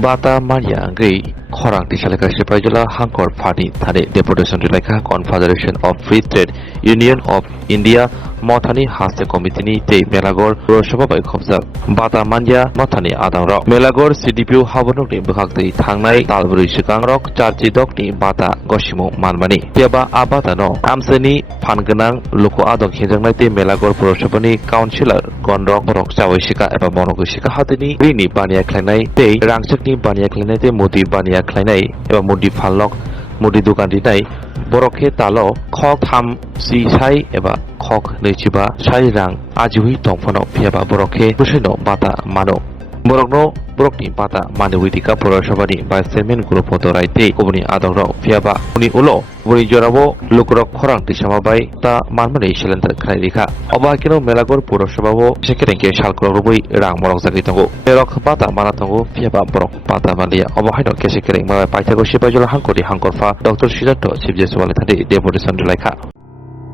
Bata Manya Gay Khorang Tishalaka Sepahijala Hankor Party Thani Deputation Tilaka Confederation of Free Trade Union of India Thani Haste Committee Te Melagor Roshoba Khobsa Bata Manya Thani Adamrok Melagor CDPU Habonok Buhakti Thangnai Talburi Shikangrok Charji Dokni Bata Goshimo Nangmani Tiaba Abata no Amseni Panganang Loko Adok Hijangnai Te Melagor Proshobani Councillor Gondrok Borok Chao Shika Eba Borok Shika Hatini Rini Bania Klanai Te Rangchakni Bania Klanai Te Modi Bania Klanai Eba Modi Phalok Modi Dukan Dinai Borokhe Talo Khok Tham Si Sai Eba Khok Nechiba Sai Rang Ajihui Tongfono Piaba Borokhe Busino Bata Mano Borokno Borokni Bata Manewidika Poroshobani by Semen Group Otoraite Kubuni Adoro Piaba Uni Ulo Buni Jorabo Lukurok Khorang Tishamabai Ta Manmani Shilanta Kraidika Obakino Melagor Puroshababo Shekerenke Shalkorobui Rang Morok Zakitongo Melok Bata Manatongo Piaba Borok Bata Malia Obahino Keshekering Mara Paitago Sepahijala Hankori Hankorfa Dr. Shidato Chief Justice Waletadi Deputation Tilaka.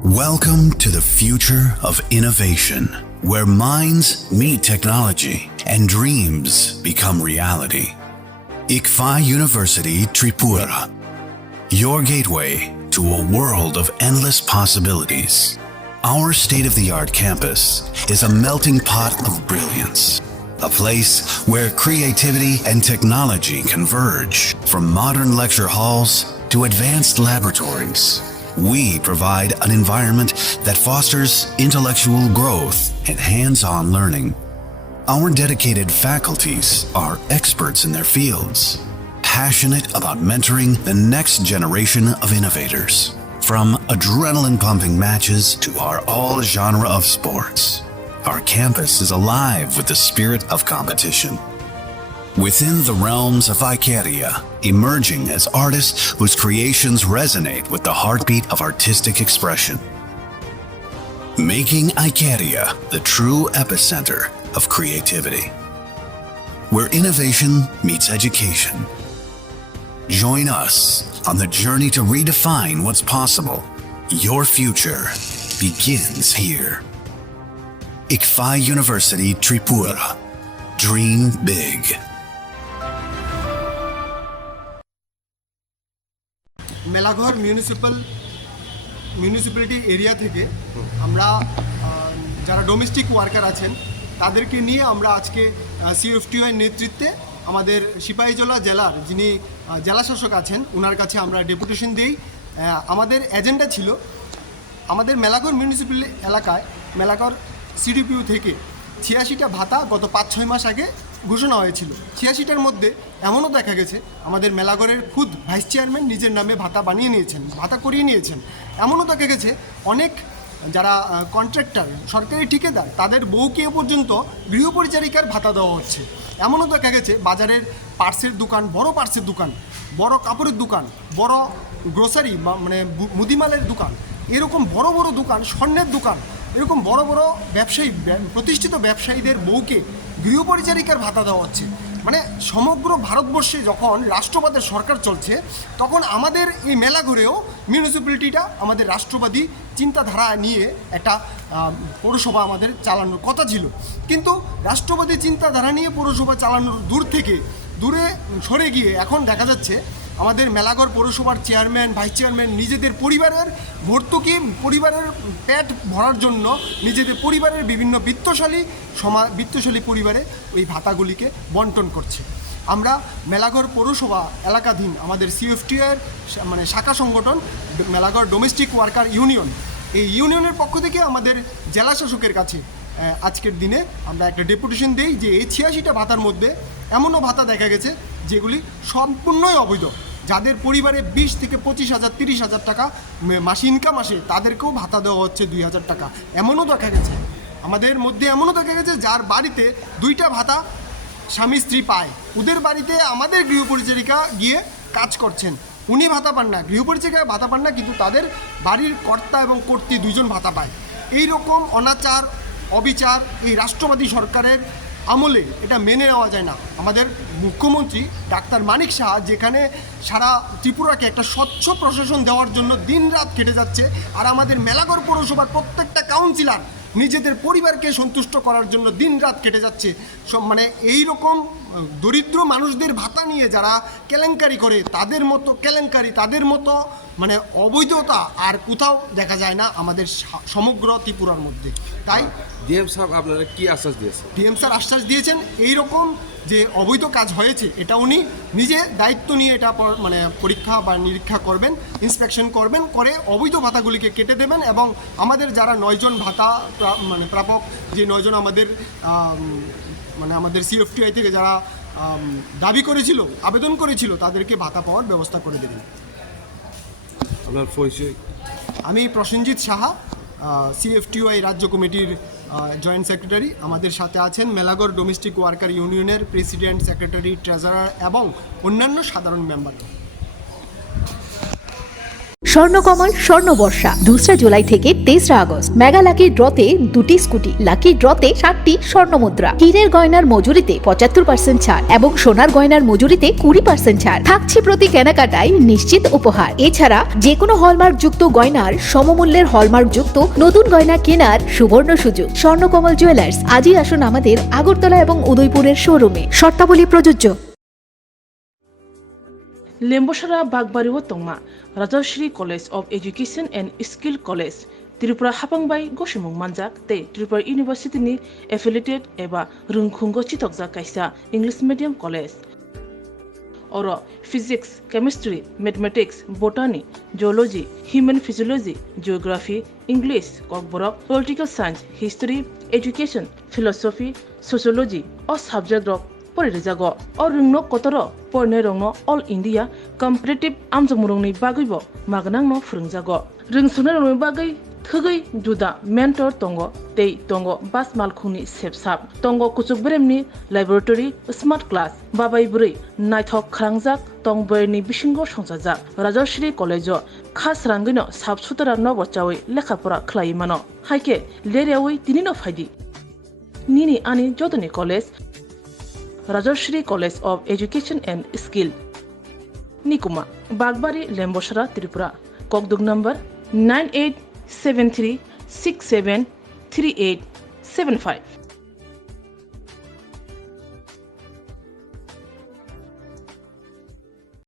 Welcome to the future of innovation, where minds meet technology and dreams become reality. CFTUI University Tripura, your gateway to a world of endless possibilities. Our state-of-the-art campus is a melting pot of brilliance, a place where creativity and technology converge. From modern lecture halls to advanced laboratories, we provide an environment that fosters intellectual growth and hands-on learning. Our dedicated faculties are experts in their fields, passionate about mentoring the next generation of innovators. From adrenaline-pumping matches to our all-genre of sports, our campus is alive with the spirit of competition. Within the realms of Icaria, emerging as artists whose creations resonate with the heartbeat of artistic expression. Making Icaria the true epicenter of creativity, where innovation meets education. Join us on the journey to redefine what's possible. Your future begins here. CFTUI University Tripura. Dream big. Melaghar municipality area থেকে আমরা যারা domestic worker আছেন তাদেরকে নিয়ে আমরা আজকে CFTUI নেতৃত্বে আমাদের সিপাহীজলা জেলার যিনি জেলা শাসক আছেন ওনার কাছে আমরা ডেপুটেশন দিই। আমাদের এজেন্ডা ছিল আমাদের মেলাঘর মিউনিসিপ্যাল এলাকায় মেলাঘর CDPU থেকে 86টা ভাতা গত 5-6 মাস আগে ঘোষণা হয়েছিল। 86টার মধ্যে এমনও দেখা গেছে আমাদের মেলাঘরের খুদ ভাইস চেয়ারম্যান নিজের নামে ভাতা বানিয়ে নিয়েছেন, ভাতা করিয়ে নিয়েছেন। এমনও দেখা গেছে অনেক যারা কন্ট্রাক্টর সরকারি ঠিকাদার তাদের বউকে পর্যন্ত গৃহপরিচারিকার ভাতা দেওয়া হচ্ছে। এমনও দেখা গেছে বাজারের পার্সের দোকান, বড় পার্সের দোকান, বড় কাপড়ের দোকান, বড় গ্রোসারি মানে মুদিমালের দোকান, এরকম বড় বড় দোকান, স্বর্ণের দোকান, এরকম বড় বড় ব্যবসায়ী প্রতিষ্ঠিত ব্যবসায়ীদের বউকে গৃহপরিচারিকার ভাতা দেওয়া হচ্ছে। মানে সমগ্র ভারতবর্ষে যখন রাষ্ট্রবাদের সরকার চলছে তখন আমাদের এই মেলাঘরেও মিউনিসিপ্যালিটিটা আমাদের রাষ্ট্রবাদী চিন্তাধারা নিয়ে একটা পৌরসভা আমাদের চালানোর কথা ছিল, কিন্তু রাষ্ট্রবাদী চিন্তাধারা নিয়ে পৌরসভা চালানোর দূরে সরে গিয়ে এখন দেখা যাচ্ছে আমাদের মেলাঘর পৌরসভার চেয়ারম্যান, ভাইস চেয়ারম্যান নিজেদের পরিবারের ভর্তুকি, পরিবারের পেট ভরার জন্য নিজেদের পরিবারের বিভিন্ন বিত্তশালী পরিবারে ওই ভাতাগুলিকে বন্টন করছে। আমরা মেলাঘর পৌরসভা এলাকাধীন আমাদের CFTUI মানে শাখা সংগঠন মেলাঘর ডোমেস্টিক ওয়ার্কার ইউনিয়ন, এই ইউনিয়নের পক্ষ থেকে আমাদের জেলা শাসকের কাছে আজকের দিনে আমরা একটা ডেপুটেশন দিই যে এই 86টা ভাতার মধ্যে এমনও ভাতা দেখা গেছে যেগুলি সম্পূর্ণই অবৈধ। যাদের পরিবারে 20 থেকে 25,000 30,000 টাকা মাসে ইনকাম আসে তাদেরকেও ভাতা দেওয়া হচ্ছে 2,000 টাকা। এমনও দেখা গেছে আমাদের মধ্যে এমনও দেখা গেছে যার বাড়িতে 2টা ভাতা স্বামী স্ত্রী পায়, ওদের বাড়িতে আমাদের গৃহপরিচারিকা গিয়ে কাজ করছেন, উনি ভাতা পান না, গৃহপরিচারিকা ভাতা পান না, কিন্তু তাদের বাড়ির কর্তা এবং কর্ত্রী 2 জন ভাতা পায়। এই রকম অনাচার অবিচার এই রাষ্ট্রবাদী সরকারের আমলে এটা মেনে নেওয়া যায় না। আমাদের মুখ্যমন্ত্রী ডাক্তার মানিক শাহ যেখানে সারা ত্রিপুরাকে একটা স্বচ্ছ প্রশাসন দেওয়ার জন্য দিনরাত কেটে যাচ্ছে, আর আমাদের মেলাঘর পৌরসভার প্রত্যেকটা কাউন্সিলর নিজেদের পরিবারকে সন্তুষ্ট করার জন্য দিনরাত কেটে যাচ্ছে। মানে এই রকম দরিদ্র মানুষদের ভাতা নিয়ে যারা কেলেঙ্কারি করে তাদের মতো কেলেঙ্কারি, তাদের মতো মানে অবৈধতা আর কোথাও দেখা যায় না আমাদের সমগ্র ত্রিপুরার মধ্যে। তাই ডিএম সাহেব আপনারা কি আশ্বাস দিয়েছেন? ডিএম স্যার আশ্বাস দিয়েছেন এই রকম যে অবৈধ কাজ হয়েছে এটা উনি নিজে দায়িত্ব নিয়ে এটা মানে পরীক্ষা বা নিরীক্ষা করবেন, ইন্সপেকশন করবেন, করে অবৈধ ভাতাগুলিকে কেটে দেবেন এবং আমাদের যারা 9 জন ভাতা মানে প্রাপক, যে 9 জন আমাদের মানে আমাদের CFTUI থেকে যারা দাবি করেছিল, আবেদন করেছিল, তাদেরকে ভাতা পাওয়ার ব্যবস্থা করে দেবেন। আপনার পরিচয়? আমি প্রসেনজিৎ সাহা, CFTUI রাজ্য কমিটির জয়েন্ট সেক্রেটারি। আমাদের সাথে আছেন মেলাগড় ডোমেস্টিক ওয়ার্কার ইউনিয়নের প্রেসিডেন্ট, সেক্রেটারি, ট্রেজারার এবং অন্যান্য সাধারণ মেম্বার। স্বর্ণকমল স্বর্ণবর্ষা 2 জুলাই থেকে 23 আগস্ট। মেগা লাকি ড্রতে 2টি স্কুটি, লাকি ড্রতে 7টি স্বর্ণমুদ্রা, হীরের গয়নার মজুরিতে 75% ছাড় এবং সোনার গয়নার মজুরিতে 20% ছাড় থাকছে প্রতি কেনাকাটায় নিশ্চিত উপহার। এছাড়া যে কোনো হলমার্ক যুক্ত গয়নার সমমূল্যের হলমার্ক যুক্ত নতুন গয়না কেনার সুবর্ণ সুযোগ। স্বর্ণকমল জুয়েলার্স, আজই আসুন আমাদের আগরতলা এবং উদয়পুরের শোরুমে। শর্তাবলী প্রযোজ্য। লেম্বসারা বাগবাড়িও তংমা Rajshree college of education and skill college Tripura हापांबाई गसिमुं मानजाक ते त्रिपुरा यूनिवर्सिटी एफिलिएटेड एबा रुंखुंगो चितकजाक कायसा इंग्लिश मीडियम कलेज और physics, chemistry, mathematics, botany, geology, human physiology, geography, English, Kokborok, political science, history, education, philosophy, sociology और सब्जेक्ट रक परिरेजागो और रुंगनो कतर परने रंगनो ऑल इंडिया कम्पिटिटिव आमजमुरंनि बागैबो मागनांनो फोरोंजागो रोंसुनो रंगनि बागै थगै जुदा मेंटर तंगो तै तंगो बास मालखुंनि सेबसाब तंगो कुचुक ब्रेमनि लैबोरेटरी स्मार्ट क्लास बाबाई बुरै नायथक खालांजाक तंबरनि बिसिंगो संसाजाक राजश्री कलेजो खास रांगैनो साबसुतरा नबचावै लेखाफोरा खलायमानो हायके लेरियावै दिनिनो फायदि निनि आनि जदनि college Rajshree college of education and skill निकुमा बागबारी लेम्बोसरा त्रिपुरा ककदुग नंबर 9873673875।